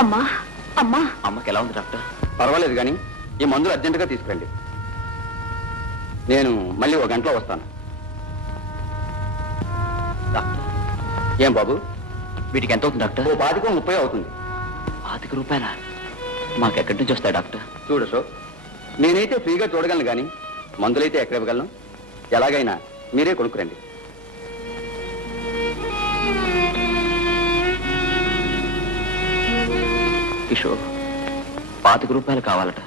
అమ్మా అమ్మా అమ్మకి ఎలా ఉంది డాక్టర్? పర్వాలేదు కానీ ఈ మందులు అర్జెంటుగా తీసుకురండి. నేను మళ్ళీ 1 గంటలో వస్తాను. డాక్టర్ ఏం బాబు, వీటికి ఎంత అవుతుంది డాక్టర్? 25-30 అవుతుంది. 25 రూపాయలా? మాకెక్కడి నుంచి వస్తాయి డాక్టర్? చూడు సో, నేనైతే ఫ్రీగా చూడగలను కానీ మందులైతే ఎక్కడ ఇవ్వగలను. ఎలాగైనా మీరే కొనుక్కురండి. కిషోర్, 25 రూపాయలు కావాలట.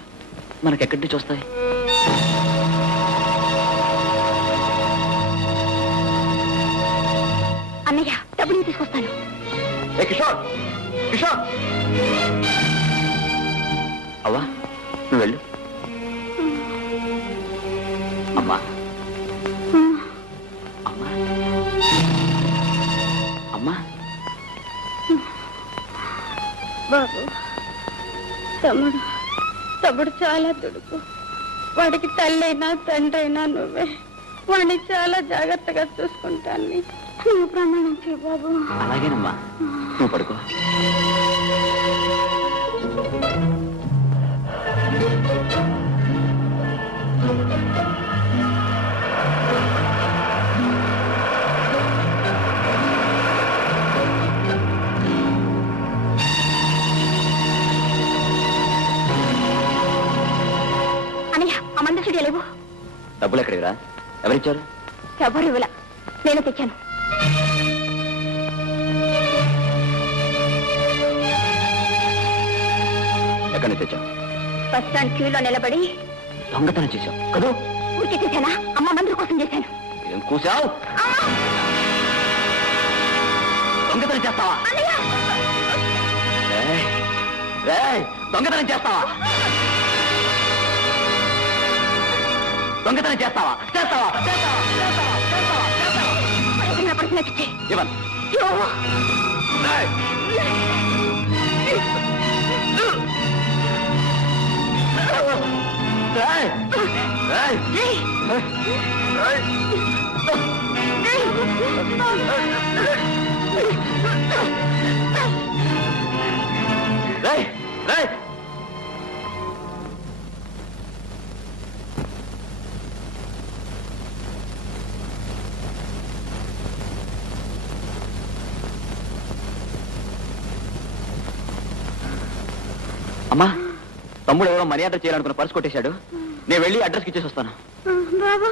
మనకెక్కడి నుంచి వస్తాయి? అన్నయ్య, డబ్బులు తీసుకొస్తాను. కిషోర్, కిషోర్! అవ్వా, నువ్వు వెళ్ళు. అమ్మా, అమ్మా, అమ్మా. బాబు, తమ్ముడు చాలా దుడుకు. వాడికి తల్లైనా తండ్రైనా నువ్వే. వాడిని చాలా జాగ్రత్తగా చూసుకుంటాను. నువ్వు ప్రమాణం చేయ బాబు. అలాగేనమ్మా, నువ్వు పడుకో. అన్నయ్య, ఆ మందు చెడి లేవు. డబ్బులు ఎక్కడివిరా? ఎవరిచ్చారు? ఎవరు ఇవ్వల, నేను తెచ్చాను. ఎక్కడి నుంచి తెచ్చావు? బస్ స్టాండ్ క్యూలో నిలబడి దొంగతనం చేశావు కదూ? ఊరికే చేశానా? అమ్మ మందుల కోసం చేశాను. ఏం కూసావు? దొంగతనం చేస్తావా? దొంగతనం చేస్తావా? దొంగతనం చేస్తావా? చేస్తావా? ఇవ్వను. అమ్మా, తమ్ముడు ఎవరో మనీ ఆర్డర్ చేయాలనుకున్న పర్స్ కొట్టేశాడు. నేను వెళ్ళి అడ్రస్కి ఇచ్చేసి వస్తాను. బాబా,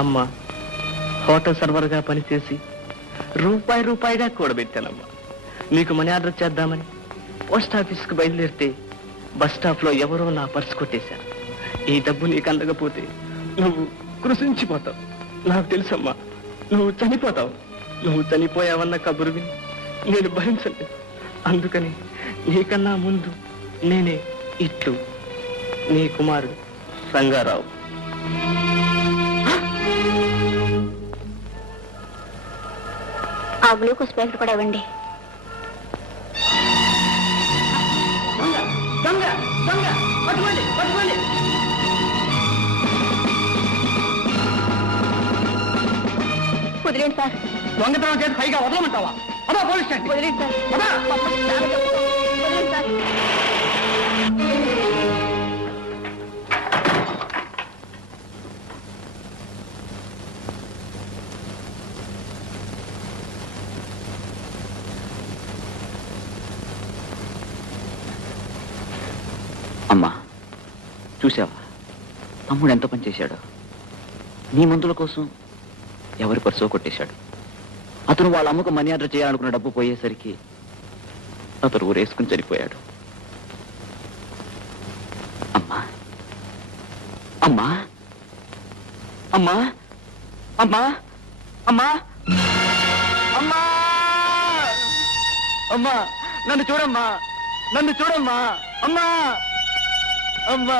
అమ్మా, హోటల్ సర్వర్గా పనిచేసి రూపాయిగా కూడబెట్టానమ్మా. నీకు మనీ ఆర్డర్ చేద్దామని పోస్ట్ ఆఫీస్కి బయలుదేరితే బస్ స్టాప్లో ఎవరో నా పర్స్ కొట్టేశారు. ఈ డబ్బు నీకు అందకపోతే నువ్వు కృషించిపోతావు. నాకు తెలుసమ్మా, నువ్వు చనిపోతావు. నువ్వు చనిపోయావన్న కబురు విని నేను భరించలేదు. అందుకని నీకన్నా ముందు నేనే ఇట్లు నీ కుమారుడు రంగారావు. ఆ గ్లూకోజ్ ప్యాకెట్ కూడా ఇవ్వండి. వదిలేండి సార్. దొంగతనం చేసి పైగా వదలమంటావా? అదా పోలీస్ స్టేషన్. వదిలేండి సార్. వదిలేండి సార్. అమ్మా, చూసావా తమ్ముడు ఎంత పని చేశాడో? నీ మందుల కోసం ఎవరి పర్సో కొట్టేశాడు. అతను వాళ్ళ అమ్మకు మనీ ఆర్డర్ చేయాలనుకున్న డబ్బు పోయేసరికి అతను ఊరేసుకుని చనిపోయాడు. అమ్మా, అమ్మా, అమ్మా, అమ్మా, అమ్మా, అమ్మా, అమ్మా, నన్ను చూడమ్మా, నన్ను చూడమ్మా, అమ్మా. అమ్మా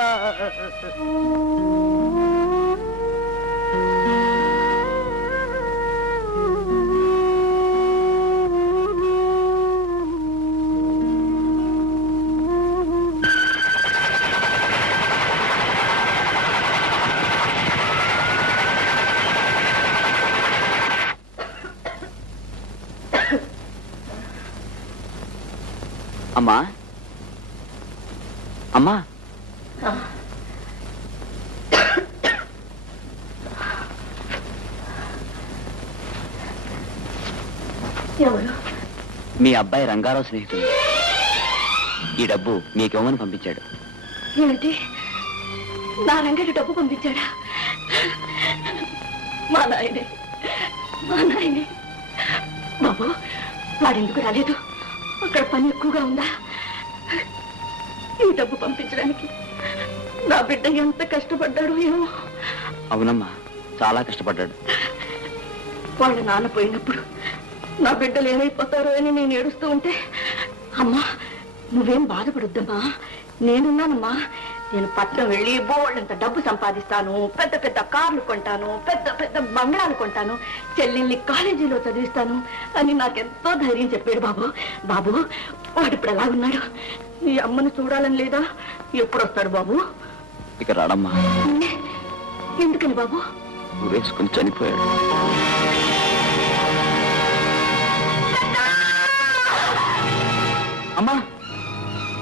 అమ్మా అమ్మా ఎవరు? మీ అబ్బాయి రంగారావు స్నేహితుడు. ఈ డబ్బు మీకేమని పంపించాడు. ఏమిటి? నా రంగడి డబ్బు పంపించాడా? మా నాయనే బాబు, వాడెందుకు రాలేదు? అక్కడ పని ఎక్కువగా ఉందా? ఈ డబ్బు పంపించడానికి నా బిడ్డ ఎంత కష్టపడ్డాడు ఏమో. అవునమ్మా, చాలా కష్టపడ్డాడు. వాళ్ళ నాన్న పోయినప్పుడు నా బిడ్డలు ఏమైపోతారో అని నేను ఏడుస్తూ ఉంటే, అమ్మా నువ్వేం బాధపడొద్దమ్మా, నేనున్నానమ్మా. నేను పట్నం వెళ్ళి బోళ్ళంత డబ్బు సంపాదిస్తాను, పెద్ద పెద్ద కార్లు కొంటాను, పెద్ద పెద్ద బంగ్లాలు కొంటాను, చెల్లెల్ని కాలేజీలో చదివిస్తాను అని నాకెంతో ధైర్యం చెప్పాడు బాబు. బాబు వాడు ఇప్పుడు ఎలా ఉన్నాడు? ఈ అమ్మను చూడాలని లేదా? ఎప్పుడు వస్తాడు బాబు? ఇక రాడమ్మా. ఎందుకని బాబు? ఊరేసుకుని చనిపోయాడు. అమ్మా,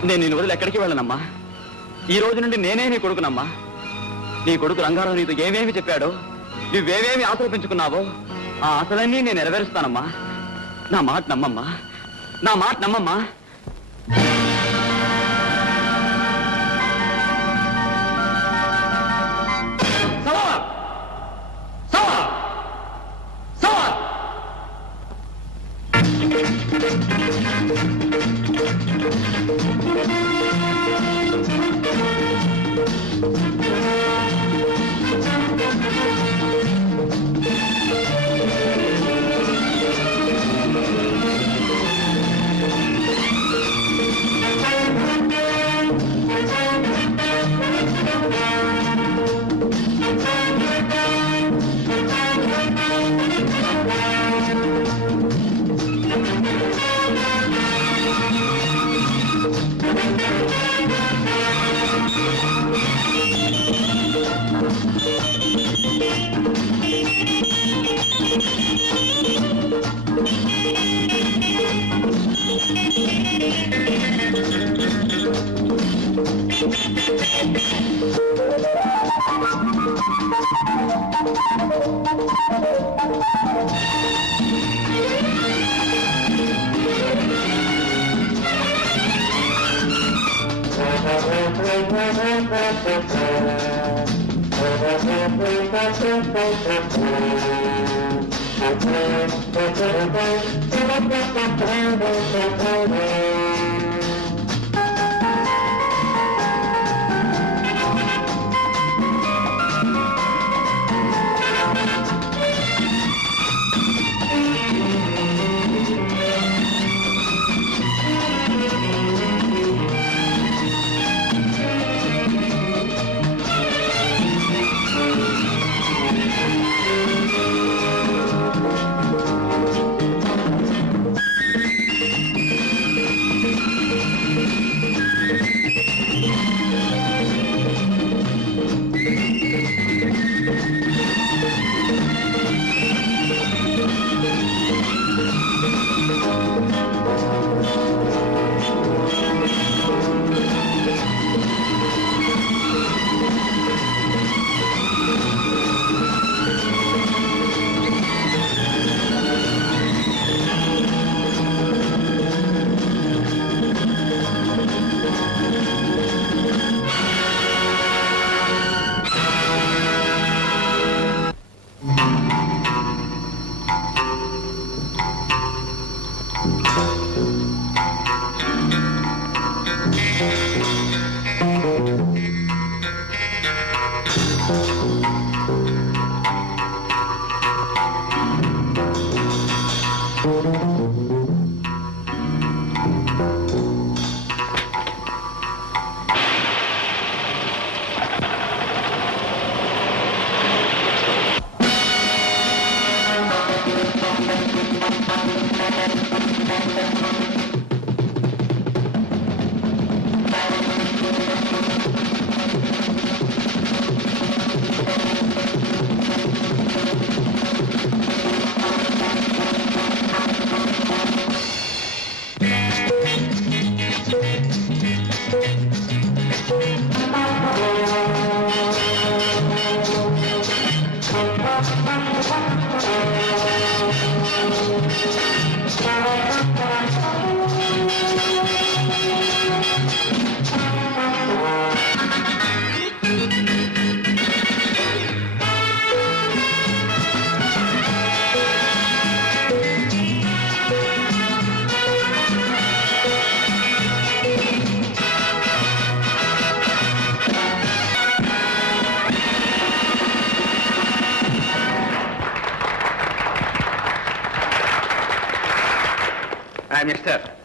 నేను నిన్ను వదిలి ఎక్కడికి వెళ్ళనమ్మా. ఈ రోజు నుండి నేనే నీ కొడుకునమ్మా. నీ కొడుకు రంగారావు నీతో ఏమేమి చెప్పాడో, నువ్వేమేమి ఆశలు పెంచుకున్నావో ఆ ఆశలన్నీ నేను నెరవేరుస్తానమ్మా. నా మాట నమ్మమ్మా, నా మాట నమ్మమ్మా.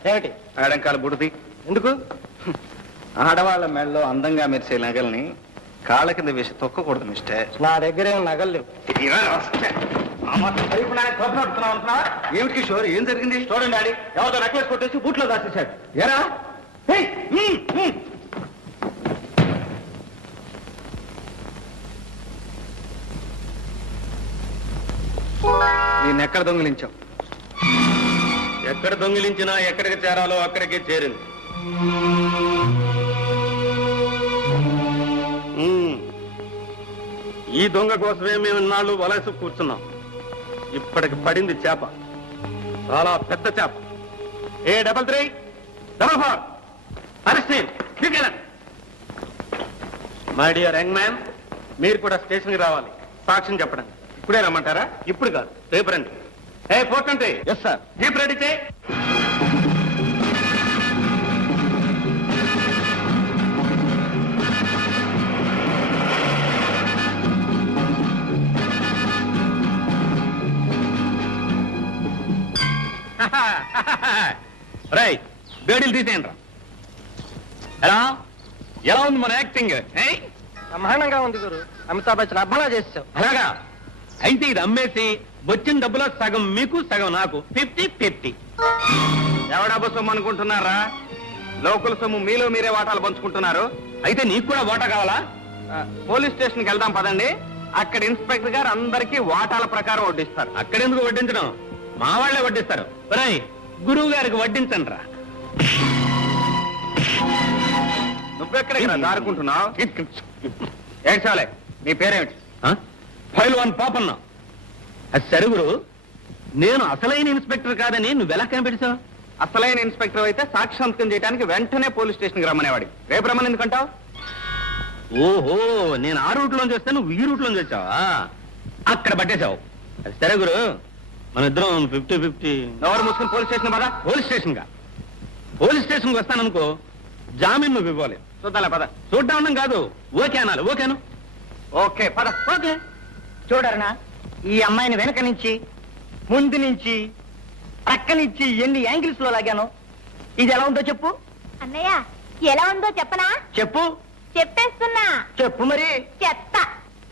ఏమిటి? ఆడంకాల బుడిది ఎందుకు? ఆడవాళ్ళ మెడలో అందంగా మెరిసే నగల్ని కాళ్ళ కింద వేసి తొక్కకూడదు మిస్టర్. నా దగ్గర ఏం నగలు లేవు. ఏమిటి కిషోర్, ఏం జరిగింది? చూడండి డాడీ, ఎవరితో నెక్లెస్ కొట్టేసి బూట్లో దాచేశాడు. ఏరా నేనెక్కడ దొంగిలించావు? ఎక్కడ దొంగిలించినా ఎక్కడికి చేరాలో అక్కడికి చేరింది. ఈ దొంగ కోసమే మేము ఇన్నాళ్ళు వలస కూర్చున్నాం. ఇప్పటికి పడింది చేప, చాలా పెద్ద చేప. A3344 my dear young man, మీరు కూడా స్టేషన్కి రావాలి సాక్ష్యం చెప్పడానికి. ఇప్పుడే రమ్మంటారా? ఇప్పుడు కాదు, రేపు రండి. 420. Yes sir. జీప్ రెడీ చేయి. రై బేడీలు తీసేయండి రా. ఎలా ఉంది మన యాక్టింగ్? బ్రహ్మాండంగా ఉంది గురు. అమితాబ్ బచ్చన్ అబ్బలా చేసావు. అలాగా అయితే ఇది అమ్మేసి వచ్చిన డబ్బులో సగం మీకు సగం నాకు, 50-50. ఎవడా సొమ్ము అనుకుంటున్నారా? లోకల్ సొమ్ము మీలో మీరే వాటాలు పంచుకుంటున్నారు. అయితే నీకు కూడా ఓటా కావాలా? పోలీస్ స్టేషన్కి వెళ్దాం పదండి. అక్కడ ఇన్స్పెక్టర్ గారు అందరికీ వాటాల ప్రకారం వడ్డిస్తారు. అక్కడెందుకు వడ్డించడం, మా వాళ్లే వడ్డిస్తారు. ఒరేయ్, గురువు గారికి వడ్డించండి రా. నువ్వెక్కడికి దారుకుంటున్నావు? ఏడ్చాలే, నీ పేరేమిటి? ఫైల్ 1 పాపన్న. అది సరే గురు, నేను అసలైన ఇన్స్పెక్టర్ కాదని నువ్వెలా కనిపెట్టావు? అసలైన ఇన్స్పెక్టర్ అయితే సాక్షి సంతకం చేయడానికి వెంటనే పోలీస్ స్టేషన్కి రమ్మనేవాడి. రేపు రమ్మని ఎందుకంటావు? ఓహో, నేను ఆ రూట్ లోంచి వస్తే నువ్వు ఈ రూట్ లోంచి వచ్చావా? అక్కడ పట్టేశావు. అది సరే గురు, మన ఇద్దరం 50-50. ఎవరు మూసుకుని పోలీస్ స్టేషన్ పద. పోలీస్ స్టేషన్ గా? పోలీస్ స్టేషన్కి వస్తాననుకో, జామీన్ నువ్వు ఇవ్వాలి. చూద్దాలే పద. చూడ్డా ఉన్నాం కాదు, ఓకే అనాలి. ఓకేను? ఓకే పద. ఓకే. చూడరనా, ఈ అమ్మాయిని వెనక నుంచి, ముందు నుంచి, ప్రక్క నుంచి ఎన్ని యాంగిల్స్ లో లాగాను. ఇది ఎలా ఉందో చెప్పు. అన్నయ్య ఎలా ఉందో చెప్పనా? చెప్పు. చెప్పేస్తున్నా. చెప్పు మరి. చెత్త.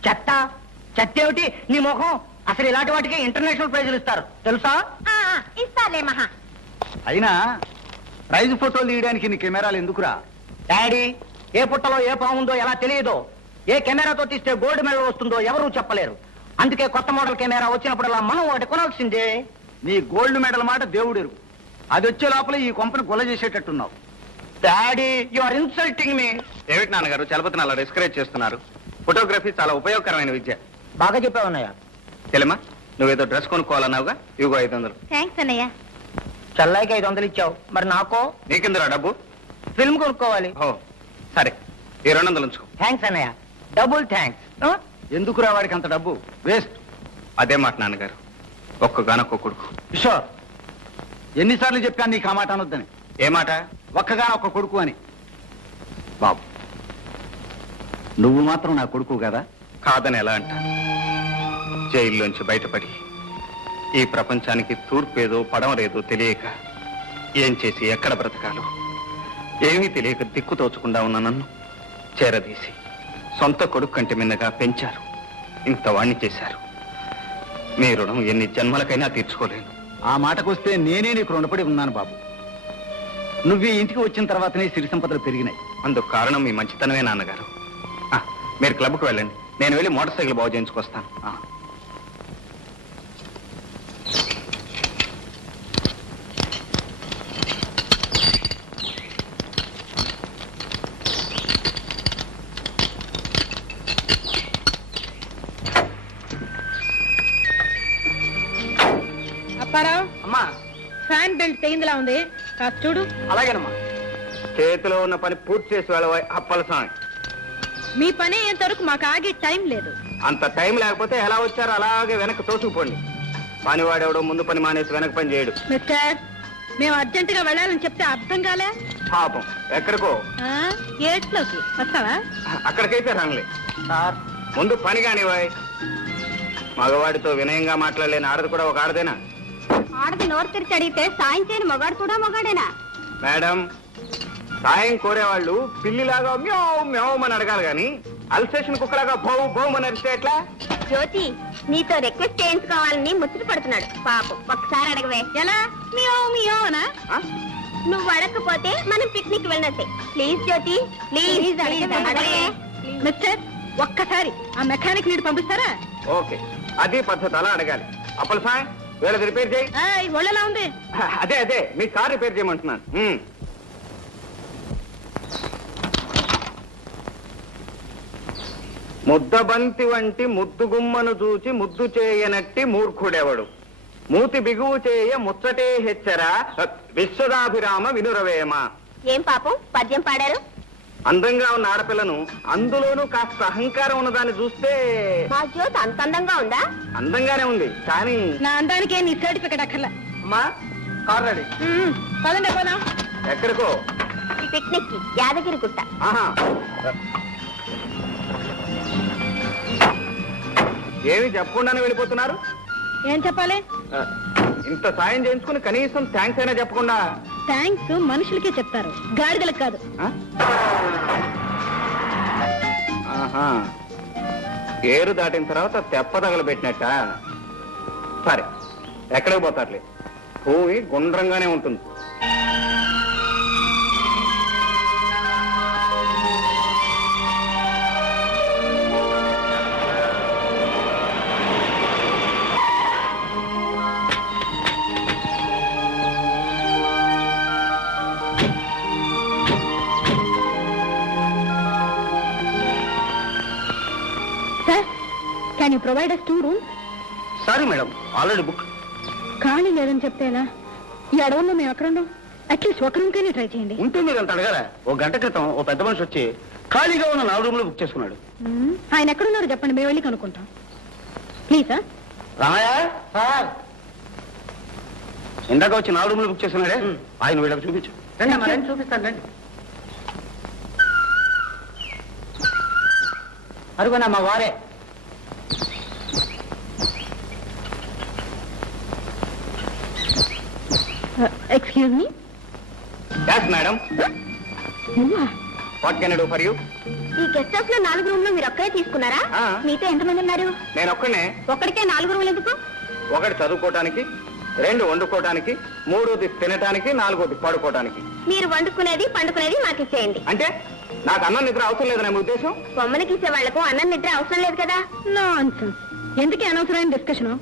చెత్త? చెత్త ఏమిటి నీ ముఖం? అసలు ఇలాంటి వాటికి ఇంటర్నేషనల్ ప్రైజులు ఇస్తారు తెలుసా? ఇస్తాలే మహా. అయినా ప్రైజ్ ఫోటోలు తీయడానికి నీ కెమెరాలు ఎందుకురా? డాడీ, ఏ పుట్టలో ఏ పాముందో ఎలా తెలియదో, ఏ కెమెరాతో తీస్తే గోల్డ్ మెడల్ వస్తుందో ఎవరూ చెప్పలేరు. అందుకే కొత్త మోడల్ కెమెరా వచ్చినప్పుడల్లా మనం ఒకటి కొనాల్సిందే. నీ గోల్డ్ మెడల్ మాట దేవుడెరు. అది వచ్చే లోపల ఈ కొంపని గొల్ల చేసేటట్టున్నావు. Daddy, you are insulting me. ఏమిటి నాన్నగారు చలపతిని అలా డిస్కరేజ్ చేస్తున్నారు? ఫోటోగ్రఫీ చాలా ఉపయోగకరమైన విద్య. బాగా చెప్పావన్నయ్య. చెల్లెమ్మా, నువ్వేదో డ్రెస్ కొనుక్కోవాలన్నావుగా, ఇవిగో 500. థ్యాంక్స్ అన్నయ్య. చల్లాయికి 500 ఇచ్చావు, మరి నాకో? నీకెందురా డబ్బు? ఫిల్మ్ కొనుక్కోవాలి. ఓ సరే, ఈ 200 ఉంచుకో. థ్యాంక్స్ అన్నయ్య, డబుల్ థ్యాంక్స్. ఎందుకురా వాడికి అంత డబ్బు? వేస్ట్. అదే మాట నాన్నగారు, ఒక్కగానొక్క కొడుకు. కిషోర్, ఎన్నిసార్లు చెప్పాను నీకు ఆ మాట అనొద్దని? ఏ మాట? ఒక్కగానొక్క కొడుకు అని. బాబు, నువ్వు మాత్రం నా కొడుకు కదా? కాదని ఎలా అంటాను? జైల్లోంచి బయటపడి ఈ ప్రపంచానికి తూర్పేదో పడమరేదో తెలియక ఏం చేసి ఎక్కడ బ్రతకాలో ఏమీ తెలియక దిక్కు తోచకుండా ఉన్న నన్ను చేరదీసి సొంత కొడుకు కంటే మిన్నగా పెంచారు. ఇంత వాణ్ణి చేశారు. మీ రుణం ఎన్ని జన్మలకైనా తీర్చుకోలేను. ఆ మాటకొస్తే నేనే నీకు రుణపడి ఉన్నాను బాబు. నువ్వు ఈ ఇంటికి వచ్చిన తర్వాతనే సిరి సంపదలు పెరిగినాయి. అందుకు కారణం మీ మంచితనమే నాన్నగారు. మీరు క్లబ్కు వెళ్ళండి, నేను వెళ్ళి మోటార్ సైకిల్ బాగు చేయించుకొస్తాను. అప్పారావు, అమ్మా. ఫ్యాన్ బెల్ట్ తెగిందిలా ఉంది, కాస్త చూడు. అలాగేనమ్మా. చేతిలో ఉన్న పని పూర్తి చేసి వెళ్ళబోయ్ అప్పల స్వామి. మీ పని అయ్యేంత వరకు మాకు ఆగే టైం లేదు. అంత టైం లేకపోతే ఎలా వచ్చారో అలాగే వెనక్కి తోసుకుపోండి. పనివాడెవడో ముందు పని మానేసి వెనక పని చేయడు. మిస్టర్, మేము అర్జెంటుగా వెళ్ళాలని చెప్తే అర్థం కాలే. పాపం ఎక్కడికో ఏట్లోకి వస్తావా? అక్కడికైతే రంగులే. సార్, ముందు పని కానివాయ్. మగవాడితో వినయంగా మాట్లాడలేని ఆడది కూడా ఒక ఆడదేనా? ఆడది నోరు తెరిచి అడిగితే సాయం చేయని మొగాడు కూడా మొగాడేనా? మేడం, సాయం కోరేవాళ్ళు పిల్లిలాగా మ్యావ్ మ్యావ్ అని అడగాలి గాని అల్సేషన్ కుక్కలాగా భౌ భౌ అని అరిస్తే ఎట్లా? జ్యోతి నీతో రిక్వెస్ట్ చేయించుకోవాలని ముచ్చట పడుతున్నాడు పాపం. ఒక్కసారి అడగవే. ఎలా? మియోనా? నువ్వు అడగకపోతే మనం పిక్నిక్ వెళ్ళినట్టే. ప్లీజ్ జ్యోతి, ప్లీజ్ అడగవే. మిస్టర్, ఒక్కసారి ఆ మెకానిక్ నీడు పంపిస్తారా? ఓకే, అది పద్ధతి, అలా అడగాలి. అప్పల సాయం వీళ్ళది రిపేర్ చేయి. ఒళ్ళెలా ఉంది? అదే మీ కార్ రిపేర్ చేయమంటున్నాను. ముద్దబంతి వంటి ముద్దుగుమ్మను చూచి ముద్దు చేయనట్టి మూర్ఖుడెవడు, మూతి బిగువు చేయ ముచ్చటే హెచ్చరా విశ్వదాభిరామ వినురవేమ. ఏం పాపం పద్యం పాడారు? అందంగా ఉన్న ఆడపిల్లను, అందులోనూ కాస్త అహంకారం ఉన్నదాన్ని చూస్తే. మా జ్యోతి అంత అందంగా ఉందా? అందంగానే ఉంది, కానీ నా అందానికే నీ సర్టిఫికెట్ అక్కర్లా. అమ్మా, కార్ రెడీ. పదండి పోదాం. ఎక్కడికో? పిక్నిక్ కి, యాదగిరి గుట్ట. ఆహా, ఏమి చెప్పకుండానే వెళ్ళిపోతున్నారు? ఏం చెప్పాలి? ఇంత సాయం చేయించుకుని కనీసం థ్యాంక్స్ అయినా చెప్పకుండా. థ్యాంక్స్ మనుషులకే చెప్తారు, గాడిదలకు కాదు. ఆహా, ఏరు దాటిన తర్వాత తెప్ప తగలబెట్టినట్ట. సరే, ఎక్కడికి పోతారులే, భూమి గుండ్రంగానే ఉంటుంది. Can you provide us 2 rooms? Sorry madam, already book. ఖాళీ లేదని చెప్తేనా? ఈ అడవుల్లో మేము ఎక్కడ ఉన్నాం? అట్లీస్ట్ ఒక రూమ్ కైనా ట్రై చేయండి. ఉంటుంది మీరు అంత అడగారా? ఓ గంట క్రితం ఓ పెద్ద మనిషి వచ్చి ఖాళీగా ఉన్న 4 రూమ్లు బుక్ చేసుకున్నాడు. ఆయన ఎక్కడున్నారో చెప్పండి, మేము వెళ్ళి కనుక్కుంటాం. ప్లీజ్. రామయ్య సార్, ఇందాక వచ్చి 4 రూమ్లు బుక్ చేసుకున్నాడే, ఆయన వీళ్ళకి చూపించు. చూపిస్తాను రండి. అరుగునా మా వారే. Excuse me. Yes, madam. What can I do for you? ఈ గెస్ట్ హౌస్ లో 4 రూమ్లు మీరు ఒక్కడే తీసుకున్నారా? మీతో ఎంతమంది ఉన్నారు? నేను ఒక్కనే. ఒక్కడికే 4 రూమ్లు ఎందుకు? 1 చదువుకోవటానికి, 2 వండుకోవటానికి, 3 తినటానికి, 4 పడుకోవటానికి. మీరు వండుకునేది పండుకునేది మాకు ఇచ్చేయండి. అంటే నాకు అన్నం నిద్ర అవసరం లేదని మీ ఉద్దేశం? బొమ్మలకి ఇచ్చే వాళ్లకు అన్నం నిద్ర అవసరం లేదు కదా. నాన్సెన్స్. ఎందుకే అనవసరమైన డిస్కషన్?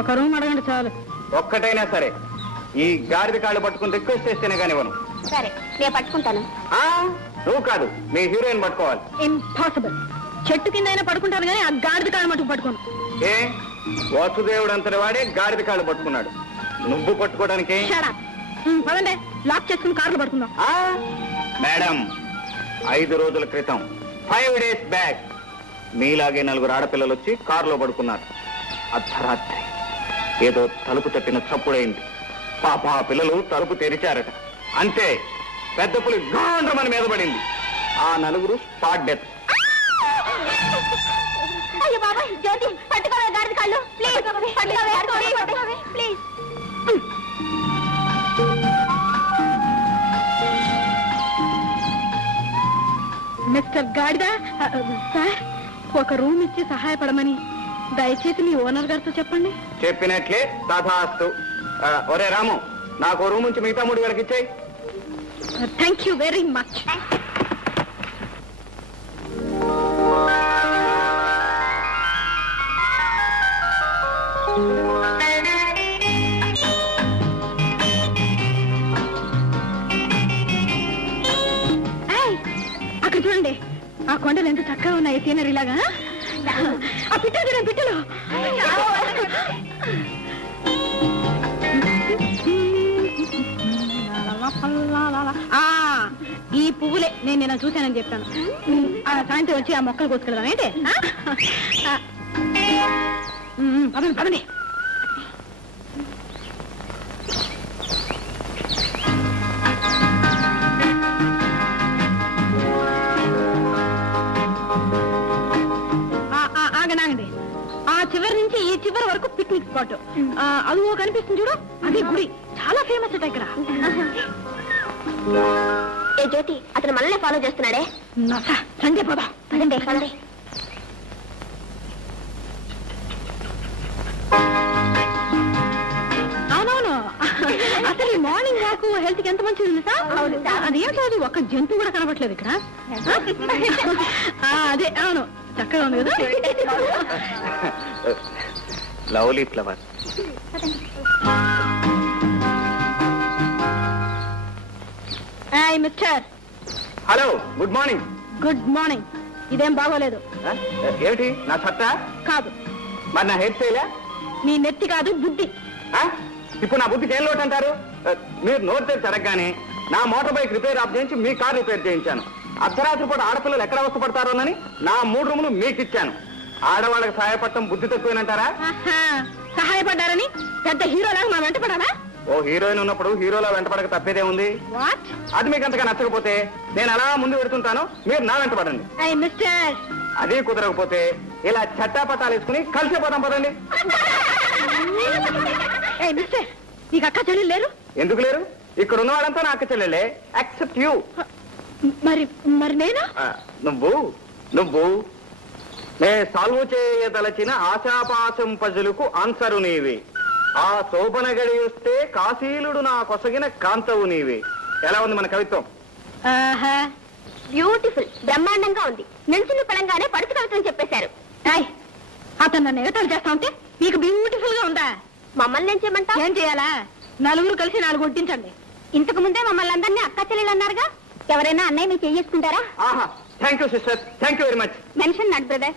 ఒక రూమ్ అడగండి చాలు. ఒక్కటైనా సరే, ఈ గాడిద కాళ్ళు పట్టుకుని రిక్వెస్ట్ చేస్తేనే కానివ్వను. సరే, నేను పట్టుకుంటాను. నువ్వు కాదు, మీ హీరోయిన్ పట్టుకోవాలి. ఇంపాసిబుల్. చెట్టు కింద అయినా పడుకుంటాను కానీ ఆ గాడిద కాళ్ళు మటుకు పట్టుకోను. ఏ వాసుదేవుడు అంతటి వాడే గాడిద కాళ్ళు పట్టుకున్నాడు, నువ్వు పట్టుకోవడానికి? పదండి, లాక్ చేసుకుని కార్లు పడుకుందాం. మేడం, 5 రోజుల క్రితం 5 days బ్యాక్ మీలాగే 4 ఆడపిల్లలు వచ్చి కారులో పడుకున్నారు. అర్ధరాత్రి ఏదో తలుపు తట్టిన చప్పుడైంది. పాప ఆ పిల్లలు తలుపు తెరిచారట. అంతే, పెద్ద పులి గాండ్రమని మీద పడింది. ఆ 4 స్పాట్ డెత్. అయ్యో బాబా, జ్యోతి పట్టుకోవే గాడిద కాళ్ళు. ప్లీజ్ పట్టుకోవే, ప్లీజ్. మిస్టర్ గాడిద సార్, ఒక రూమ్ ఇచ్చి సహాయపడమని దయచేసి మీ ఓనర్ గారితో చెప్పండి. చెప్పినట్లే తథాస్తు. ఒరే రాము, నాకు రూమ్ నుంచి మిగతా 3 వేలకి ఇచ్చేయి. Thank you very much. అక్కడ చూడండి, ఆ కొండలు ఎంత చక్కగా ఉన్నాయి సీనరీ లాగా. ఆ పిట్టలు చూడండి, పిట్టలు. ఈ పువ్వులే నేను నిన్న చూశానని చెప్తాను. సాయంత్రం వచ్చి ఆ మొక్కలు కోసుకెళ్దాం ఏంటి? పదండి పదండి. ఆగండి, ఆ చివరి నుంచి ఈ చివరి వరకు పిక్నిక్ స్పాట్. అది కనిపిస్తుంది చూడు, అదే గుడి, చాలా ఫేమస్ అట ఇక్కడ. ఏ జ్యోతి, అతను మనల్ని ఫాలో చేస్తున్నాడే. రండి పోదా. పదండి పదండి. అవునవును, అసలు ఈ మార్నింగ్ వాక్ హెల్త్ కి ఎంత మంచిది సార్. అదేంటో అది ఒక్క జంతువు కూడా కనబట్లేదు ఇక్కడ. అదే అవును, చక్కగా ఉంది కదా. Lovely flower. Mister. Hello, good morning. Good morning. ఇదేం బాగోలేదు. ఏమిటి నా సత్తా? కాదు. మరి నా హెయిర్ స్టైలా? నీ నెత్తి కాదు, బుద్ధి. ఇప్పుడు నా బుద్ధికి ఏం లోటు అంటారు? మీరు నోరు తెరిచి జరగగానే నా మోటార్ బైక్ రిపేర్ ఆఫ్ చేయించి మీ కార్ రిపేర్ చేయించాను. అర్ధరాత్రి పూట ఆడపిల్లలు ఎక్కడ అవస్థపడతారోనని నా 3 రూములు మీకు ఇచ్చాను. ఆడవాళ్ళకి సహాయపడటం బుద్ధి తక్కువేనంటారా? సహాయపడ్డారని పెద్ద హీరోలాగా మా వెంట పడారా? ఓ హీరోయిన్ ఉన్నప్పుడు హీరోలా వెంటపడక తప్పేదే ఉంది. అది మీకు అంతగా నచ్చకపోతే నేను అలా ముందు పెడుతుంటాను, మీరు నా వెంట పడండి. మిస్టర్. అదే కుదరకపోతే ఇలా చట్టాపట్టాలు వేసుకుని కలిసిపోతాం పదండి. మిస్టర్, నీకు అక్క చెల్లెలు లేరు? ఎందుకు లేరు? ఇక్కడ ఉన్న వాళ్ళంతా నా అక్క చెల్లెలే, యాక్సెప్ట్ యూ. మరి మరి నేను? నువ్వు నే సాల్వ్ చేయదలచిన ఆశాపాశం పజులకు ఆన్సరు నీవి. ఆ శోభన గడి వస్తే కాశీలుడు నా కొసగిన కాంతవు నీవి. ఎలా ఉంది మన కవిత్వం? బ్యూటిఫుల్, బ్రహ్మాండంగా ఉంది. నిల్చుని పడంగానే పడుతు కవిత్వం చెప్పేశారు. అతను నన్ను ఎగతాలు చేస్తా ఉంటే మీకు బ్యూటిఫుల్ గా ఉందా? మమ్మల్ని ఏం చేయమంటా? ఏం చేయాలా? నలుగురు కలిసి 4 కొట్టించండి. ఇంతకు ముందే మమ్మల్ని అందరినీ అక్క చెల్లెలు అన్నారుగా. ఎవరైనా అన్నయ్య మీరు చేసుకుంటారా? Thank you sister, thank you very much. Mention not brother.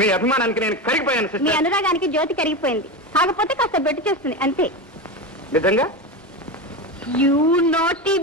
మీ అభిమానానికి నేను కరిగిపోయాను మీ సిస్టర్. అనురాగానికి జ్యోతి కరిగిపోయింది. కాకపోతే కాస్త బెట్టు చేస్తుంది అంతే. నిజంగా? You naughty.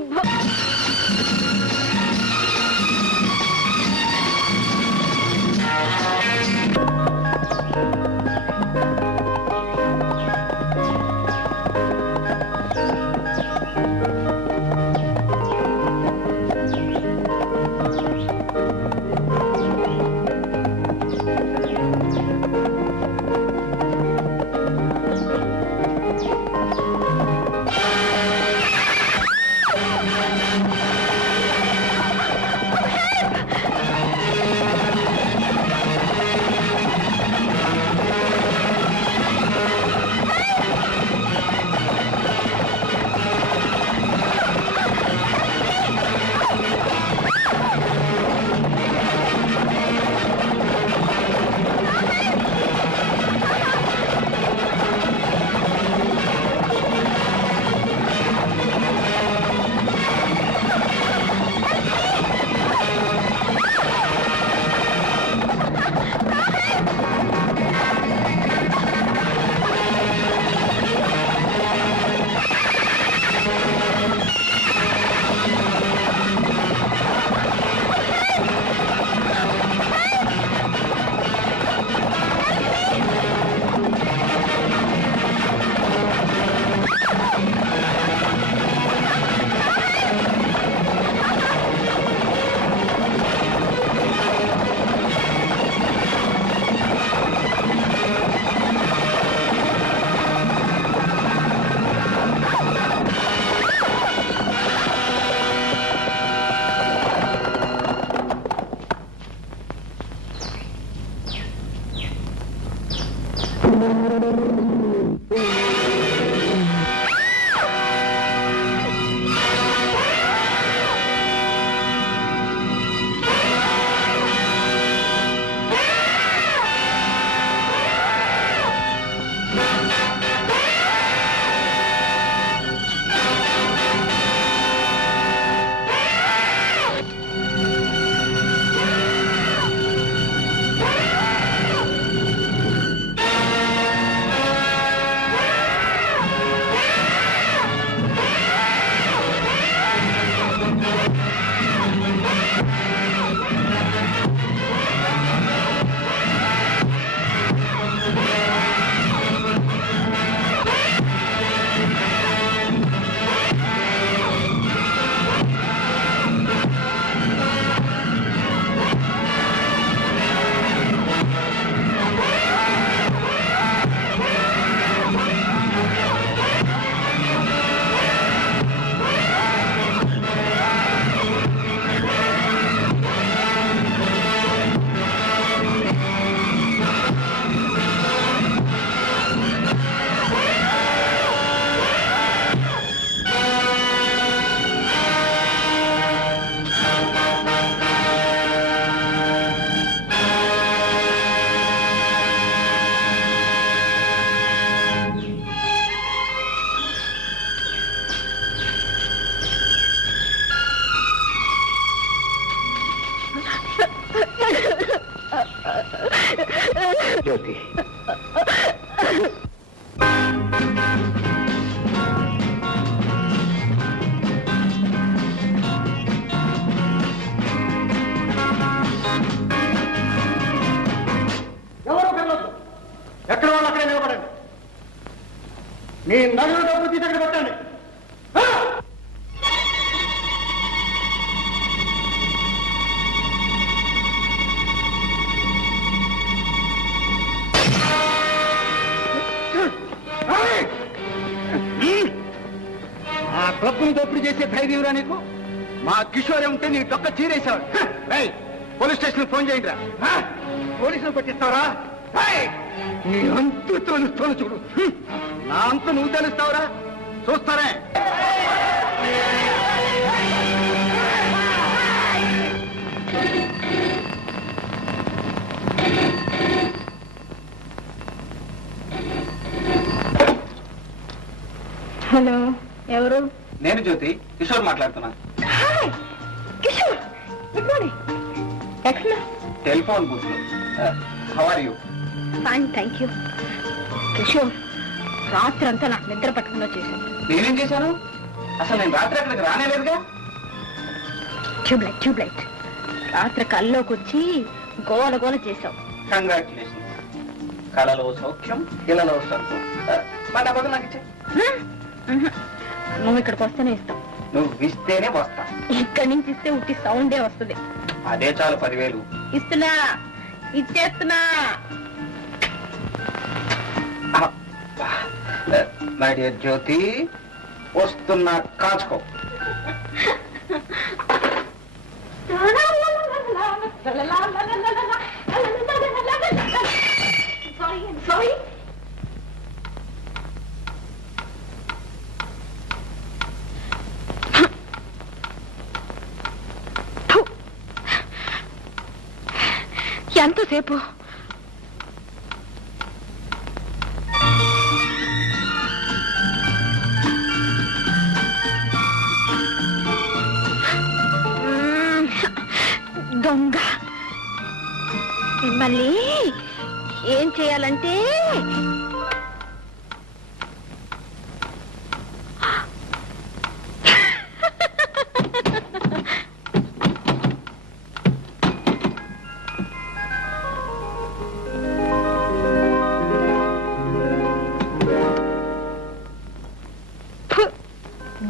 జ్యోతి ఎవరు వెళ్ళొద్దు. ఎక్కడ వాళ్ళు అక్కడే నిలబడండి. మీ నగలు డబ్బు తీసి అక్కడ పెట్టండి. ఆ క్లబ్ని దోపిడీ చేసే ధైర్యంరా నీకు? మా కిషోరే ఉంటే నీ డొక్క చీరేసాడు. పోలీస్ స్టేషన్ ఫోన్ చేయండి రా. పోలీసులు పట్టిస్తావరా? నీ అంతు తెలుస్తాను చూడు. నా అంత నువ్వు తెలుస్తావురా? చూస్తారే. హలో, ఎవరు? నేను జ్యోతి, కిషోర్ మాట్లాడుతున్నా. Kishore, good morning. ఎక్కడ? టెలిఫోన్ బూత్ లో. How are you? Fine, thank you. Kishore, రాత్రంతా నాకు నిద్ర పట్టకుండా చేశాను. నేనేం చేశాను? అసలు నేను రాత్రి అక్కడికి రానేలేదుగా. ట్యూబ్లైట్ రాత్రి కల్లోకి వచ్చి గోల గోల చేశావు. కంగ్రాచులేషన్స్. కళలో సౌఖ్యం, ఇళ్లలో సౌఖ్యం. మా డబ్బు నాకు ఇచ్చే. నువ్వు ఇక్కడికి వస్తేనే ఇస్తావు. నువ్వు ఇస్తేనే వస్తా. ఇక్కడి నుంచి ఇస్తే ఉట్టి సౌండే వస్తుంది. అదే చాలు 10,000. ఇస్తున్నా, ఇచ్చేస్తున్నా. మై డియర్ జ్యోతి, వస్తున్నా, కాచుకో. సారీ. ఎంతసేపు? దొంగ. మిమ్మల్ని ఏం చేయాలంటే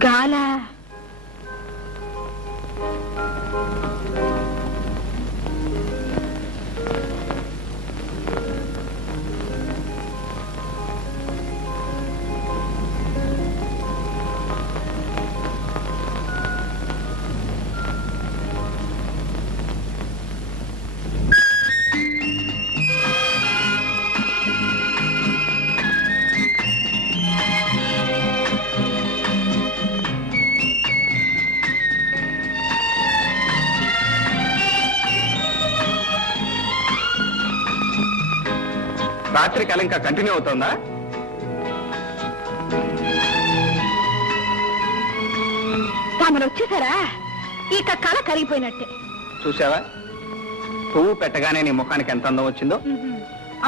గాల. రాత్రి కళ ఇంకా కంటిన్యూ అవుతుందా? తమరు వచ్చేసారా? ఇక కళ కరిగిపోయినట్టే. చూసావా, పువ్వు పెట్టగానే నీ ముఖానికి ఎంత అందం వచ్చిందో.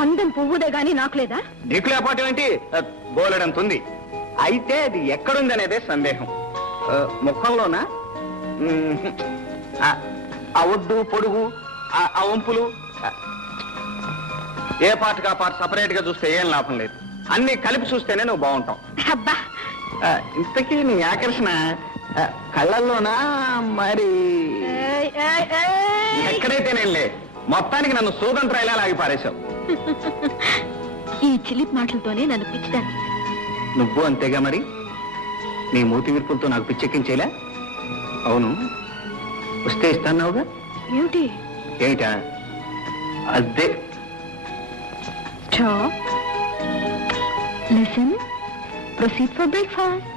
అందం పువ్వుదే గాని నాకు లేదా? నీకు లేకపోవటం ఏంటి? బోలెడంత ఉంది. అయితే అది ఎక్కడుంది అనేదే సందేహం. ముఖంలోనా? ఆ ఒడ్డు, పొడుగు, ఆ వంపులు, ఏ పార్ట్గా పార్ట్ సపరేట్ గా చూస్తే ఏం లాభం లేదు. అన్ని కలిపి చూస్తేనే నువ్వు బాగుంటావు. అబ్బా, ఇంతకీ నీ ఆకర్షణ కళ్ళల్లోనా మరి ఎక్కడైతేనేలే, మొత్తానికి నన్ను సూదంత్రాయిలా లాగి పారేశావు. ఈ చిలిపి మాటలతోనే నన్ను పిచ్చిదాన్ని. నువ్వు అంతేగా మరి. నీ మూతి విరుపులతో నాకు పిచ్చెక్కించేలా. అవును, వస్తే ఇస్తాన్నావుగా. ఏమిటి? ఏమిటా? అదే. Stop. Listen. Proceed for breakfast.